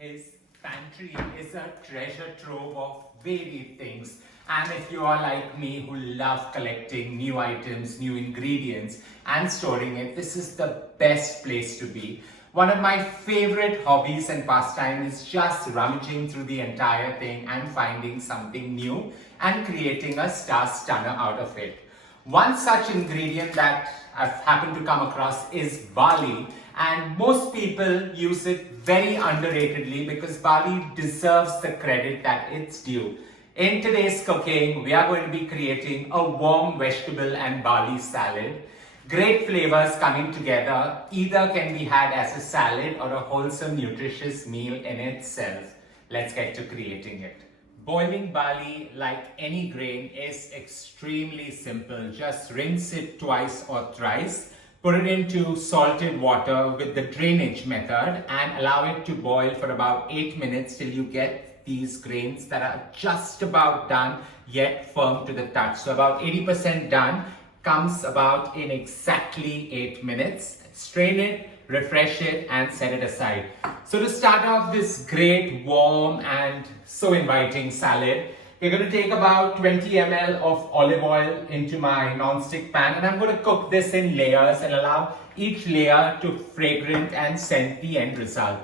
His pantry is a treasure trove of varied things. And if you are like me who love collecting new items, new ingredients and storing it, this is the best place to be. One of my favorite hobbies and pastime is just rummaging through the entire thing and finding something new and creating a star stunner out of it. One such ingredient that I've happened to come across is barley, and most people use it very underratedly because barley deserves the credit that it's due. In today's cooking, we are going to be creating a warm vegetable and barley salad. Great flavors coming together, either can be had as a salad or a wholesome, nutritious meal in itself. Let's get to creating it. Boiling barley, like any grain, is extremely simple. Just rinse it twice or thrice, put it into salted water with the drainage method and allow it to boil for about 8 minutes till you get these grains that are just about done yet firm to the touch. So about 80% done comes about in exactly 8 minutes. Strain it, refresh it and set it aside. So to start off this great, warm and so inviting salad, we're going to take about 20 ml of olive oil into my non-stick pan, and I'm going to cook this in layers and allow each layer to fragrant and scent the end result.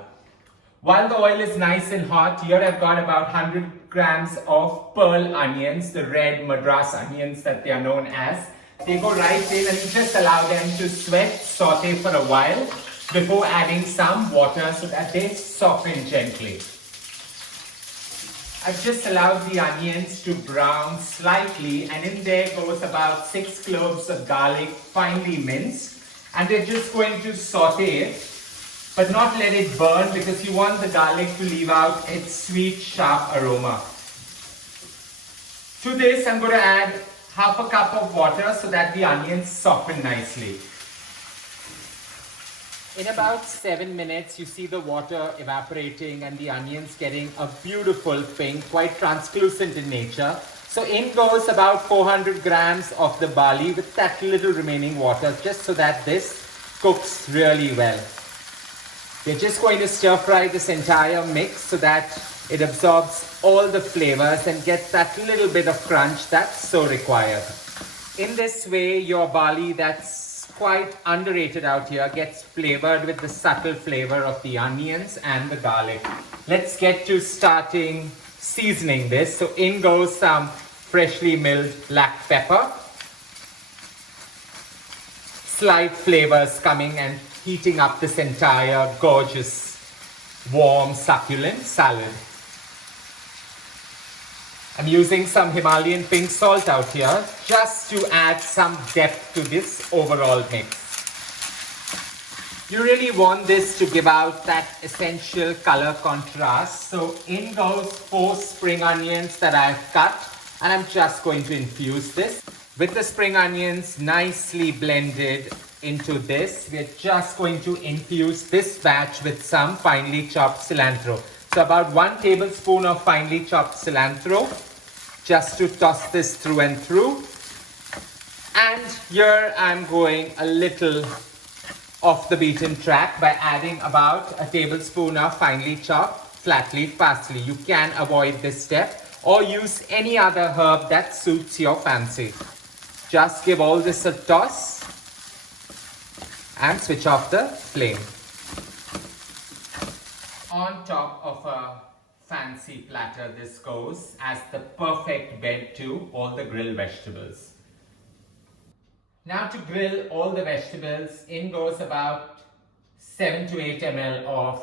While the oil is nice and hot, here I've got about 100 grams of pearl onions, the red Madras onions that they are known as. They go right in and you just allow them to sweat, saute for a while before adding some water so that they soften gently. I've just allowed the onions to brown slightly, and in there goes about 6 cloves of garlic finely minced, and we're just going to saute it but not let it burn because you want the garlic to leave out its sweet, sharp aroma. To this I'm going to add half a cup of water so that the onions soften nicely. In about 7 minutes, you see the water evaporating and the onions getting a beautiful pink, quite translucent in nature. So in goes about 400 grams of the barley with that little remaining water, just so that this cooks really well. We're just going to stir fry this entire mix so that it absorbs all the flavors and gets that little bit of crunch that's so required. In this way, your barley that's quite underrated out here gets flavored with the subtle flavor of the onions and the garlic. Let's get to starting seasoning this. So in goes some freshly milled black pepper. Slight flavors coming and heating up this entire gorgeous, warm, succulent salad. I'm using some Himalayan pink salt out here just to add some depth to this overall mix. You really want this to give out that essential color contrast. So in goes 4 spring onions that I've cut, and I'm just going to infuse this. With the spring onions nicely blended into this, we're just going to infuse this batch with some finely chopped cilantro. So about 1 tablespoon of finely chopped cilantro, just to toss this through and through. And here I'm going a little off the beaten track by adding about a tablespoon of finely chopped flat leaf parsley. You can avoid this step or use any other herb that suits your fancy. Just give all this a toss and switch off the flame. On top of a fancy platter, this goes as the perfect bed to all the grilled vegetables. Now to grill all the vegetables, in goes about 7 to 8 ml of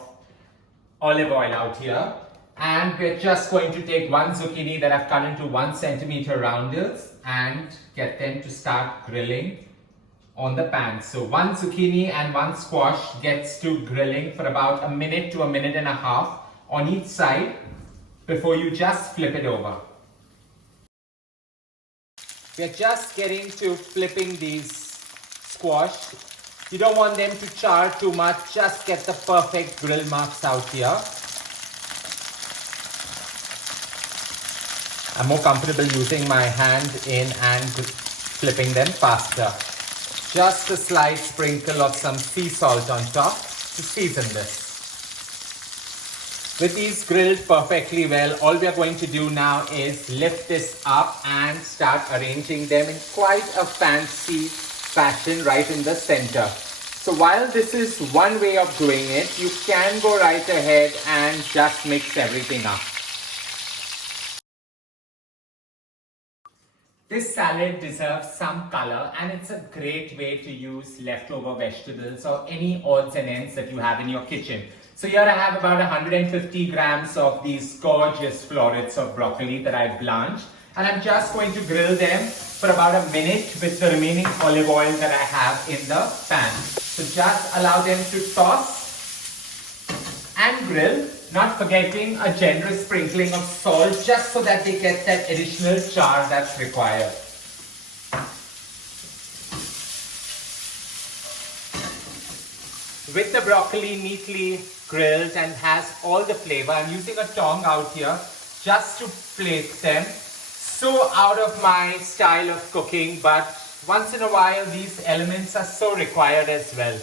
olive oil out here. And we're just going to take 1 zucchini that I've cut into 1 centimeter roundels and get them to start grilling on the pan. So 1 zucchini and 1 squash gets to grilling for about 1 minute to 1.5 minutes on each side before you just flip it over. We're just getting to flipping these squash. You don't want them to char too much, just get the perfect grill marks out here. I'm more comfortable using my hand in and flipping them faster. Just a slight sprinkle of some sea salt on top to season this. With these grilled perfectly well, all we are going to do now is lift this up and start arranging them in quite a fancy fashion right in the center. So while this is one way of doing it, you can go right ahead and just mix everything up. This salad deserves some color, and it's a great way to use leftover vegetables or any odds and ends that you have in your kitchen. So here I have about 150 grams of these gorgeous florets of broccoli that I've blanched, and I'm just going to grill them for about a minute with the remaining olive oil that I have in the pan. So just allow them to toss and grill, not forgetting a generous sprinkling of salt just so that they get that additional char that's required. With the broccoli neatly grilled and has all the flavor, I'm using a tong out here just to plate them. So out of my style of cooking, but once in a while these elements are so required as well.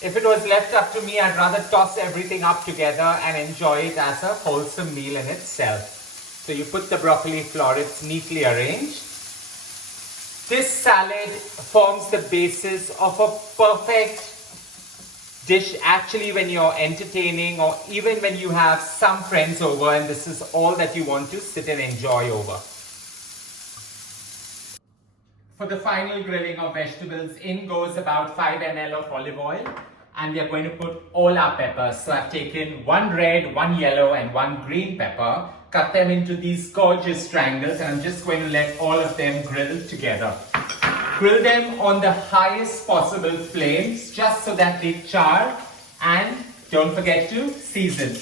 If it was left up to me, I'd rather toss everything up together and enjoy it as a wholesome meal in itself. So you put the broccoli florets neatly arranged. This salad forms the basis of a perfect dish actually when you're entertaining, or even when you have some friends over and this is all that you want to sit and enjoy over. For the final grilling of vegetables, in goes about 5 ml of olive oil, and we are going to put all our peppers. So I've taken one red, one yellow and one green pepper, cut them into these gorgeous triangles, and I'm just going to let all of them grill together. Grill them on the highest possible flames just so that they char, and don't forget to season.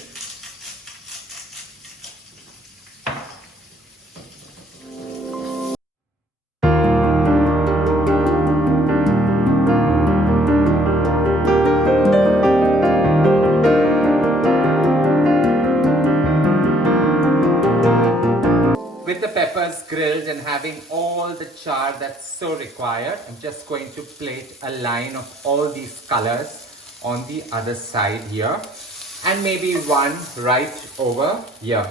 With the peppers grilled and having all the char that's so required, I'm just going to plate a line of all these colors on the other side here, and maybe one right over here.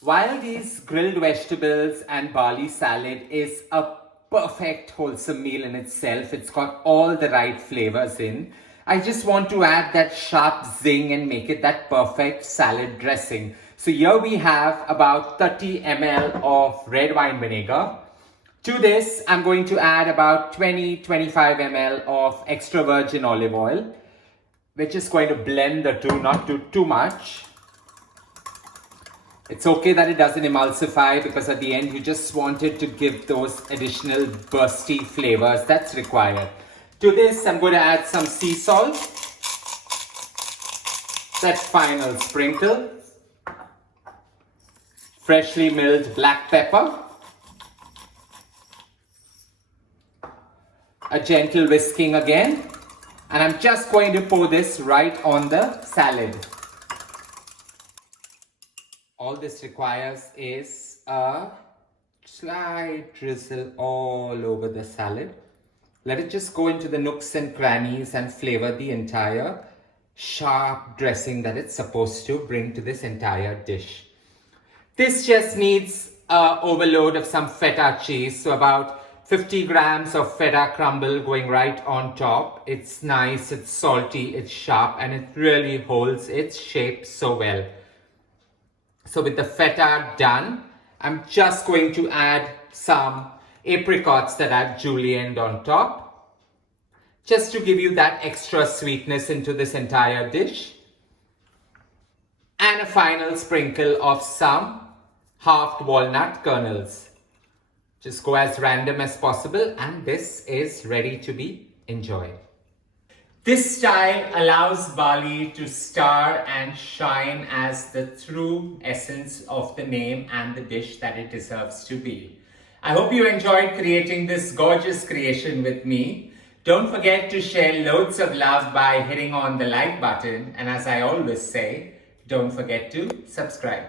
While these grilled vegetables and barley salad is a perfect wholesome meal in itself, it's got all the right flavors in, I just want to add that sharp zing and make it that perfect salad dressing. So here we have about 30 ml of red wine vinegar. To this, I'm going to add about 20-25 ml of extra virgin olive oil. We're just going to blend the two, not do too much. It's okay that it doesn't emulsify, because at the end you just wanted to give those additional bursty flavors that's required. To this, I'm going to add some sea salt, that final sprinkle, freshly milled black pepper, a gentle whisking again, and I'm just going to pour this right on the salad. All this requires is a slight drizzle all over the salad. Let it just go into the nooks and crannies and flavor the entire sharp dressing that it's supposed to bring to this entire dish. This just needs an overload of some feta cheese, so about 50 grams of feta crumble going right on top. It's nice, it's salty, it's sharp, and it really holds its shape so well. So with the feta done, I'm just going to add some apricots that I've julienned on top, just to give you that extra sweetness into this entire dish. And a final sprinkle of some halved walnut kernels. Just go as random as possible, and this is ready to be enjoyed. This style allows barley to star and shine as the true essence of the name and the dish that it deserves to be. I hope you enjoyed creating this gorgeous creation with me. Don't forget to share loads of love by hitting on the like button, and as I always say, don't forget to subscribe.